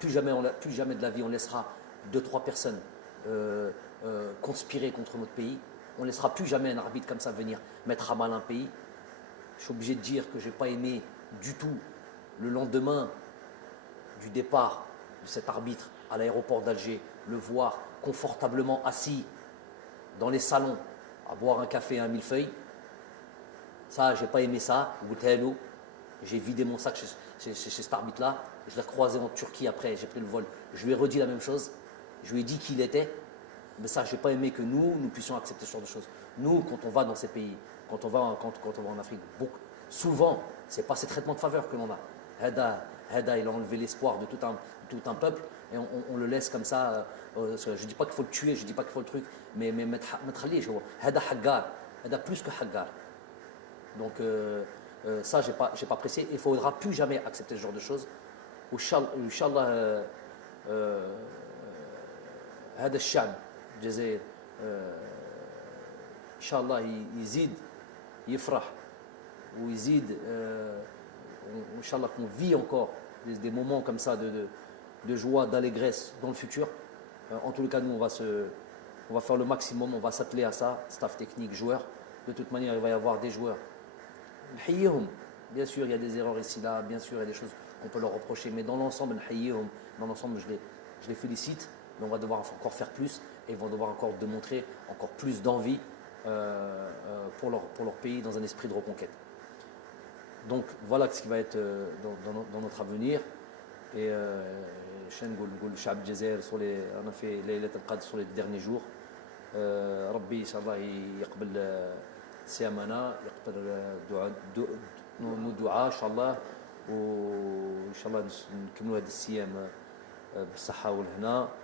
plus jamais de la vie on laissera deux, trois personnes conspirer contre notre pays. On ne laissera plus jamais un arbitre comme ça venir mettre à mal un pays. Je suis obligé de dire que je n'ai pas aimé du tout le lendemain du départ de cet arbitre à l'aéroport d'Alger, le voir confortablement assis dans les salons à boire un café et un millefeuille. Ça, j'ai pas aimé ça. J'ai vidé mon sac chez cet arbitre-là. Je l'ai croisé en Turquie après, j'ai pris le vol. Je lui ai redit la même chose. Je lui ai dit qui il était. Mais ça, je n'ai pas aimé que nous puissions accepter ce genre de choses. Nous, quand on va dans ces pays, quand on va en Afrique, souvent, ce n'est pas ces traitements de faveur que l'on a. Heda, il a enlevé l'espoir de tout un peuple et on le laisse comme ça. Je ne dis pas qu'il faut le tuer, je ne dis pas qu'il faut le truc, mais mettre Heda Haggar, Heda plus que Haggar. Donc ça, je n'ai pas apprécié. Il ne faudra plus jamais accepter ce genre de choses. Inch'Allah, هذا الشعب الجزائر ان شاء الله يزيد يفرح ويزيد ان شاء الله qu'on vit encore des moments comme ça de joie, d'allégresse dans le futur. En tous les cas, nous on va faire le maximum, on va s'atteler à ça, staff technique, joueurs. De toute manière, il va y avoir des joueurs. Bien sûr, il y a des erreurs ici là, bien sûr, il y a des choses qu'on peut leur reprocher, mais dans l'ensemble, je les félicite. Mais on va devoir encore faire plus et ils vont devoir encore démontrer encore plus d'envie pour leur pays dans un esprit de reconquête. Donc voilà ce qui va être dans notre avenir. Et on a fait Laylat al-Qadr sur les derniers jours. Rabbi Inch'Allah يقبل صيامنا يقبل nos دعاء Inch'Allah وإن شاء الله نكملوا هذا الصيام بالصحة والهنا